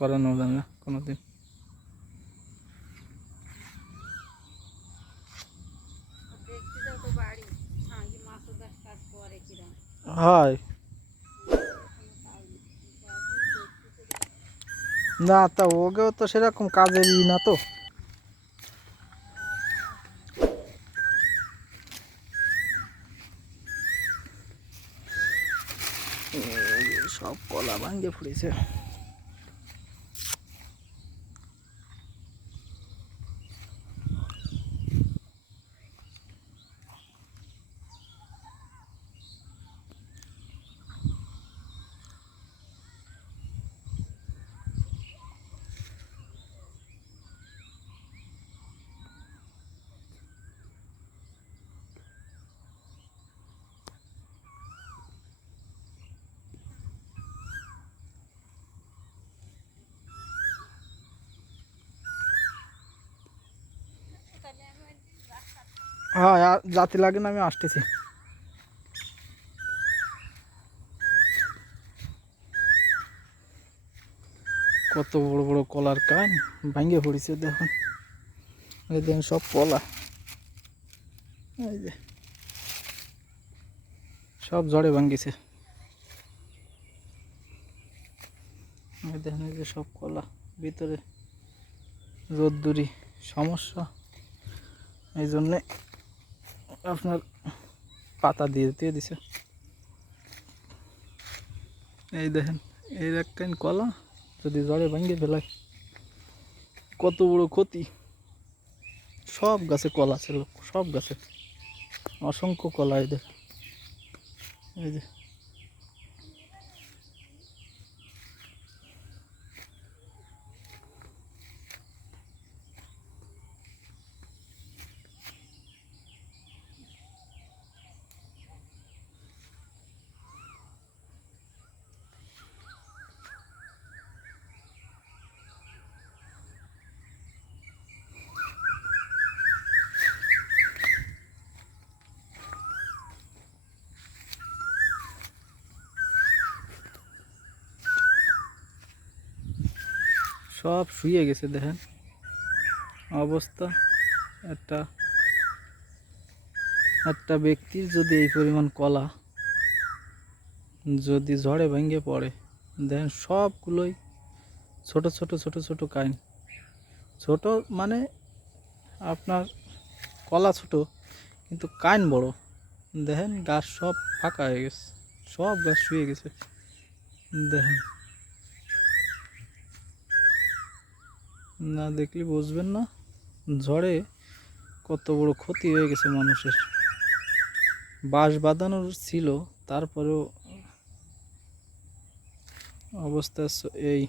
করানো যায় না কোনোদিন। হয় না, তা ওকেও তো সেরকম কাজেরই না তো। সব কলা ভাঙ্গে পড়েছে। হ্যাঁ, জাতি লাগে না, আমি আসতেছি। কত বড় বড় কলার কান ভাঙ্গে পড়েছে দেখুন। এই দেখুন সব কলা, এই যে সব ঝড়ে ভাঙ্গিছে। এই দেখুন, এই যে সব কলা ভিতরে রোদ্দুরি সমস্যা, এই জন্যে আপনার পাতা দিয়ে দিছে। এই দেখেন, এই একখান কলা যদি ঝড়ে ভাঙ্গে ফেলায় কত বড় ক্ষতি। সব গাছে কলা ছিল, সব গাছে অসংখ্য কলা। এই দেখেন, এই যে সব শুয়ে গেছে। দেখেন অবস্থা। একটা একটা ব্যক্তির যদি এই পরিমাণ কলা যদি ঝড়ে ভেঙে পড়ে, দেখেন সবগুলোই ছোট ছোট ছোট ছোট কাইন। ছোট মানে আপনার কলা ছোট কিন্তু কাইন বড়। দেখেন গাছ সব ফাঁকা হয়ে গেছে, সব গাছ শুয়ে গেছে। দেখেন, না দেখলে বুঝবেন না ঝড়ে কত বড় ক্ষতি হয়ে গেছে মানুষের। বাঁশ বাঁধানোর ছিল, তারপরেও অবস্থা এই।